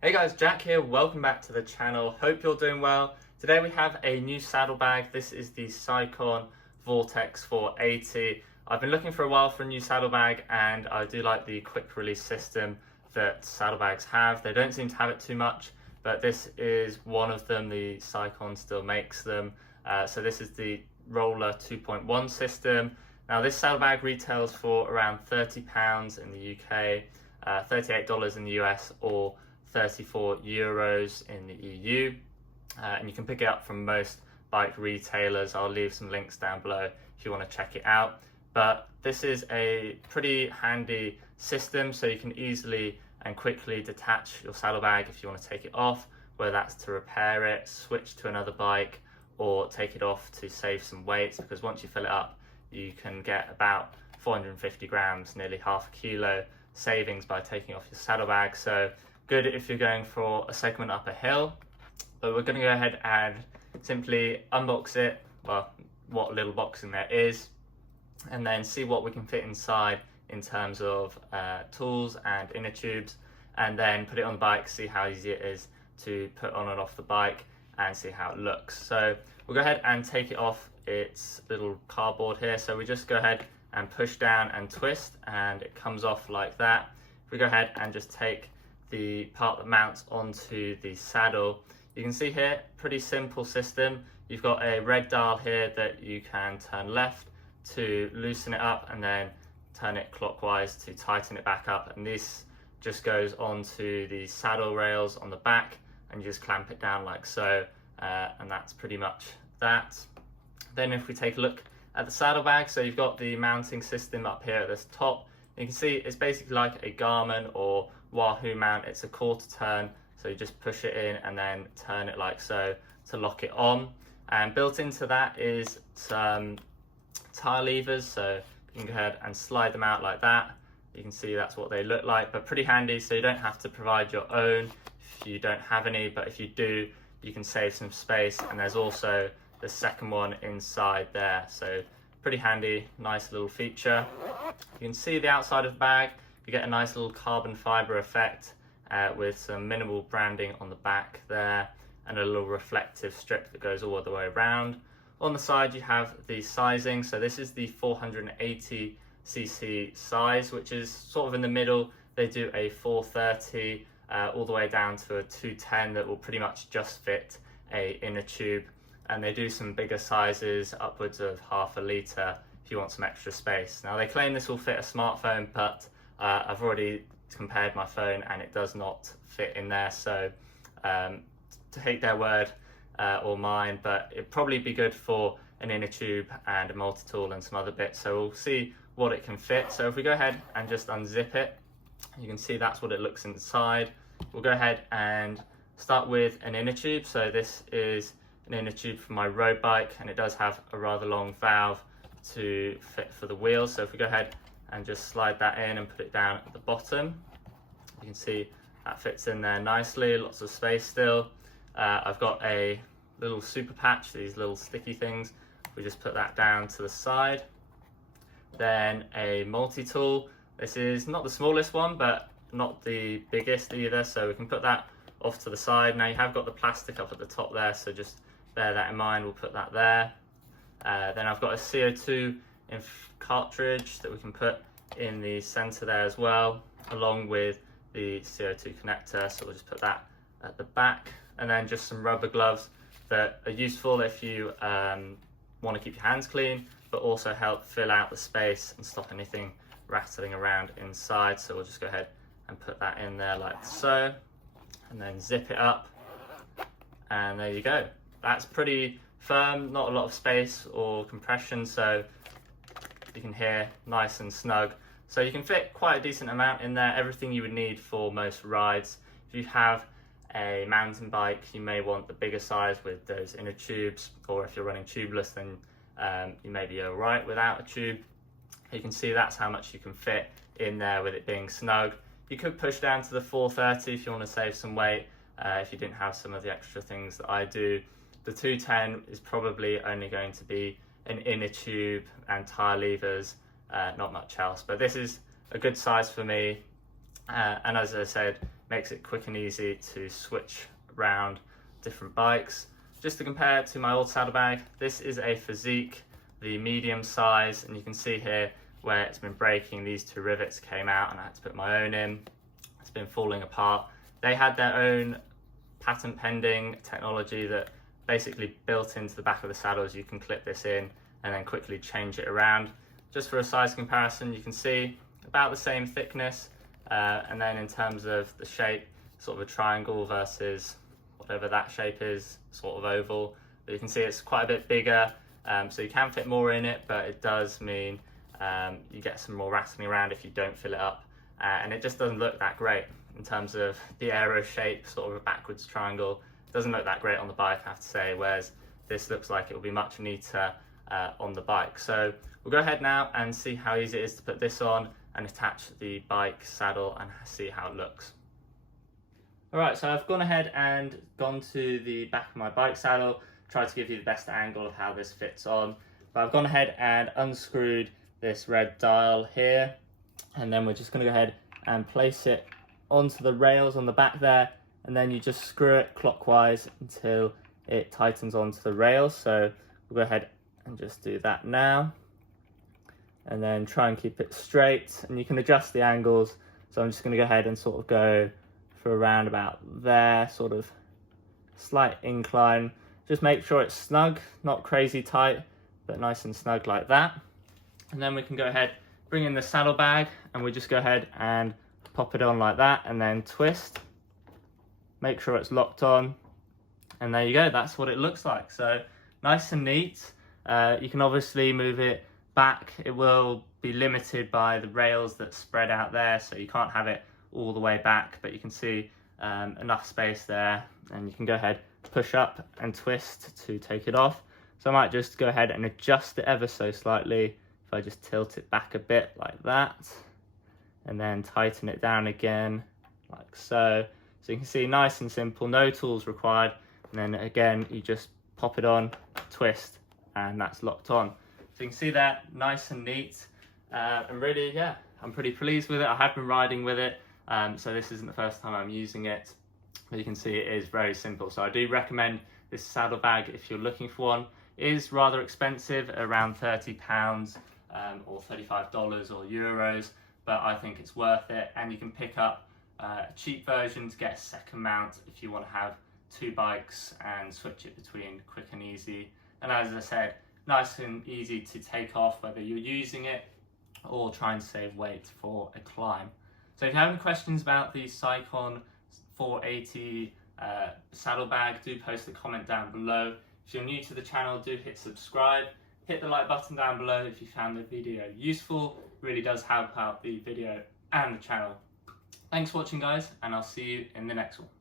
Hey guys, Jack here. Welcome back to the channel. Hope you're doing well. Today we have a new saddlebag. This is the Scicon Vortex 480. I've been looking for a while for a new saddlebag, and I do like the quick release system that saddlebags have. They don't seem to have it too much, but this is one of them. The Scicon still makes them. So this is the Roller 2.1 system. Now this saddlebag retails for around £30 in the UK, $38 in the US, or 34 euros in the EU, and you can pick it up from most bike retailers. I'll leave some links down below if you want to check it out. But this is a pretty handy system, so you can easily and quickly detach your saddlebag if you want to take it off, whether that's to repair it, switch to another bike, or take it off to save some weight, because once you fill it up you can get about 450 grams, nearly half a kilo savings by taking off your saddlebag. So good if you're going for a segment up a hill. But we're going to go ahead and simply unbox it, well, what little box in there is, and then see what we can fit inside in terms of tools and inner tubes, and then put it on the bike, see how easy it is to put on and off the bike, and see how it looks. So we'll go ahead and take it off its little cardboard here. So we just go ahead and push down and twist, and it comes off like that. If we go ahead and just take the part that mounts onto the saddle, you can see here, pretty simple system. You've got a red dial here that you can turn left to loosen it up, and then turn it clockwise to tighten it back up. And this just goes onto the saddle rails on the back, and you just clamp it down like so, and that's pretty much that. Then if we take a look at the saddlebag, so you've got the mounting system up here at this top. You can see it's basically like a Garmin or Wahoo mount. It's a quarter turn, so you just push it in and then turn it like so to lock it on. And built into that is some tire levers, so you can go ahead and slide them out like that. You can see that's what they look like, but pretty handy, so you don't have to provide your own if you don't have any, but if you do, you can save some space. And there's also the second one inside there, so pretty handy, nice little feature. You can see the outside of the bag. You get a nice little carbon fiber effect with some minimal branding on the back there, and a little reflective strip that goes all the way around. On the side you have the sizing, so this is the 480cc size, which is sort of in the middle. They do a 430 all the way down to a 210 that will pretty much just fit a inner tube, and they do some bigger sizes upwards of half a litre if you want some extra space. Now they claim this will fit a smartphone, but I've already compared my phone and it does not fit in there, so take their word or mine, but it'd probably be good for an inner tube and a multi-tool and some other bits, so we'll see what it can fit. So if we go ahead and just unzip it, you can see that's what it looks inside. We'll go ahead and start with an inner tube. So this is an inner tube for my road bike, and it does have a rather long valve to fit for the wheels. So if we go ahead and just slide that in and put it down at the bottom, you can see that fits in there nicely, lots of space still. I've got a little super patch, these little sticky things. We just put that down to the side. Then a multi-tool. This is not the smallest one, but not the biggest either, so we can put that off to the side. Now you have got the plastic up at the top there, so just bear that in mind. We'll put that there. Then I've got a CO2 cartridge that we can put in the center there as well, along with the CO2 connector, so we'll just put that at the back. And then just some rubber gloves that are useful if you want to keep your hands clean, but also help fill out the space and stop anything rattling around inside. So we'll just go ahead and put that in there like so, and then zip it up, and there you go. That's pretty firm, not a lot of space or compression, so you can hear nice and snug. So you can fit quite a decent amount in there, everything you would need for most rides. If you have a mountain bike, you may want the bigger size with those inner tubes, or if you're running tubeless, then you may be alright without a tube. You can see that's how much you can fit in there with it being snug. You could push down to the 430 if you want to save some weight, if you didn't have some of the extra things that I do. The 210 is probably only going to be an inner tube and tire levers, not much else, but this is a good size for me, and as I said, makes it quick and easy to switch around different bikes. Just to compare to my old saddlebag, this is a Physique, the medium size, and you can see here where it's been breaking. These two rivets came out and I had to put my own in. It's been falling apart. They had their own patent pending technology that basically built into the back of the saddles. You can clip this in and then quickly change it around. Just for a size comparison, you can see about the same thickness, and then in terms of the shape, sort of a triangle versus whatever that shape is, sort of oval. But you can see it's quite a bit bigger, so you can fit more in it, but it does mean you get some more rattling around if you don't fill it up, and it just doesn't look that great in terms of the aero shape, sort of a backwards triangle. It doesn't look that great on the bike, I have to say, whereas this looks like it will be much neater on the bike. So we'll go ahead now and see how easy it is to put this on and attach the bike saddle and see how it looks. Alright, so I've gone ahead and gone to the back of my bike saddle, tried to give you the best angle of how this fits on. But I've gone ahead and unscrewed this red dial here, and then we're just going to go ahead and place it onto the rails on the back there, and then you just screw it clockwise until it tightens onto the rails. So we'll go ahead and just do that now, and then try and keep it straight, and you can adjust the angles. So I'm just going to go ahead and sort of go for around about there, sort of slight incline. Just make sure it's snug, not crazy tight, but nice and snug like that. And then we can go ahead, bring in the saddlebag, and we just go ahead and pop it on like that, and then twist. Make sure it's locked on, and there you go, that's what it looks like. So nice and neat. You can obviously move it back. It will be limited by the rails that spread out there, so you can't have it all the way back, but you can see enough space there, and you can go ahead, push up and twist to take it off. So I might just go ahead and adjust it ever so slightly. If I just tilt it back a bit like that, and then tighten it down again like so. So you can see, nice and simple, no tools required. And then again, you just pop it on, twist, and that's locked on. So you can see that, nice and neat. And really, yeah, I'm pretty pleased with it. I have been riding with it, so this isn't the first time I'm using it. But you can see it is very simple. So I do recommend this saddlebag if you're looking for one. It is rather expensive, around £30 or $35 or euros, but I think it's worth it. And you can pick up a cheap version to get a second mount if you want to have two bikes and switch it between quick and easy. And as I said, nice and easy to take off whether you're using it or trying to save weight for a climb. So if you have any questions about the Scicon 480 saddlebag, do post a comment down below. If you're new to the channel, do hit subscribe. Hit the like button down below if you found the video useful. It really does help out the video and the channel. Thanks for watching, guys, and I'll see you in the next one.